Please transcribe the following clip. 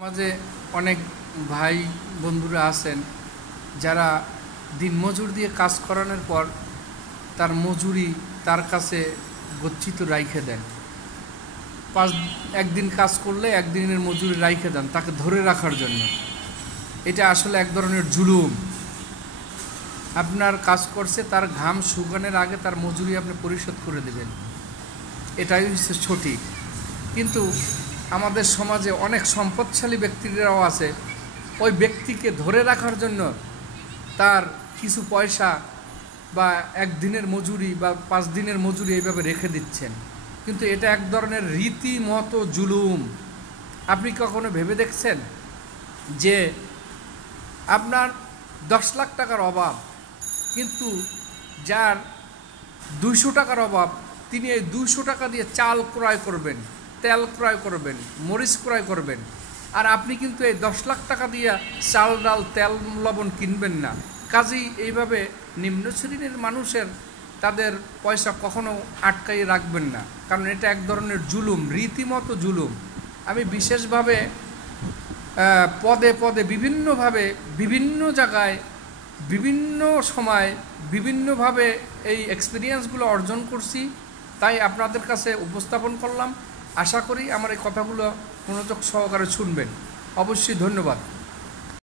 সমাজে অনেক ভাই বন্ধুরা আছেন যারা দিনমজুর দিয়ে কাজ করানোর পর তার মজুরি তার কাছে গচ্ছিত রাইখে দেন। একদিন কাজ করলে একদিনের মজুরি রাইখে দেন তাকে ধরে রাখার জন্য। এটা আসলে এক ধরনের জুলুম। আপনার কাজ করছে, তার ঘাম শুকানোর আগে তার মজুরি আপনি পরিশোধ করে দেবেন, এটাই হচ্ছে সঠিক। কিন্তু আমাদের সমাজে অনেক সম্পদশালী ব্যক্তিরাও আছে, ওই ব্যক্তিকে ধরে রাখার জন্য তার কিছু পয়সা বা একদিনের মজুরি বা 5 দিনের মজুরি এইভাবে রেখে দিচ্ছেন। কিন্তু এটা এক ধরনের রীতিমতো জুলুম। আপনি কখনো ভেবে দেখছেন যে আপনার 10 লাখ টাকার অভাব, কিন্তু যার 200 টাকার অভাব, তিনি এই 200 টাকা দিয়ে চাল ক্রয় করবেন, তেল ক্রয় করবেন, মরিচ ক্রয় করবেন, আর আপনি কিন্তু এই 10 লাখ টাকা দিয়ে চাল ডাল তেল লবণ কিনবেন না। কাজেই এইভাবে নিম্ন শ্রেণীর মানুষের তাদের পয়সা কখনো আটকাই রাখবেন না, কারণ এটা এক ধরনের জুলুম, রীতিমতো জুলুম। আমি বিশেষভাবে পদে পদে বিভিন্নভাবে বিভিন্ন জায়গায় বিভিন্ন সময় বিভিন্নভাবে এই এক্সপিরিয়েন্সগুলো অর্জন করছি, তাই আপনাদের কাছে উপস্থাপন করলাম। আশা করি আমার এই কথাগুলো মনোযোগ সহকারে শুনবেন। অবশ্যই ধন্যবাদ।